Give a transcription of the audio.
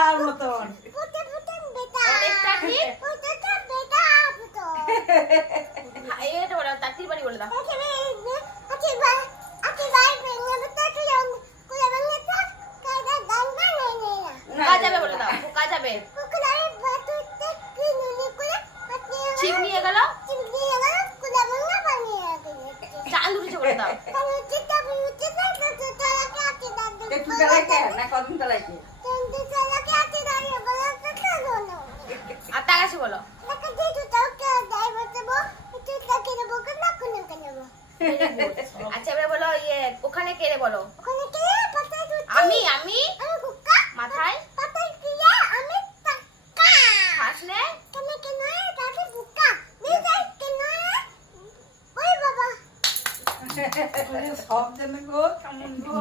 Better মতন। অনেকটা ঠিক এটা বলো তাঁতির বাড়ি বলে দাও পোকা যাবে বলে দাও পোকা যাবে ছিপ নিয়ে গেল চাঁদ উঠেছে বলে দাও একটু তলায় কে না কদিন তলায় কে? আর তার কাছে বলো আচ্ছা এবার বলো ইয়ে ওখানে কে রে বলো আমি মাথায় হাসলে সব জন্য গো কেমন গো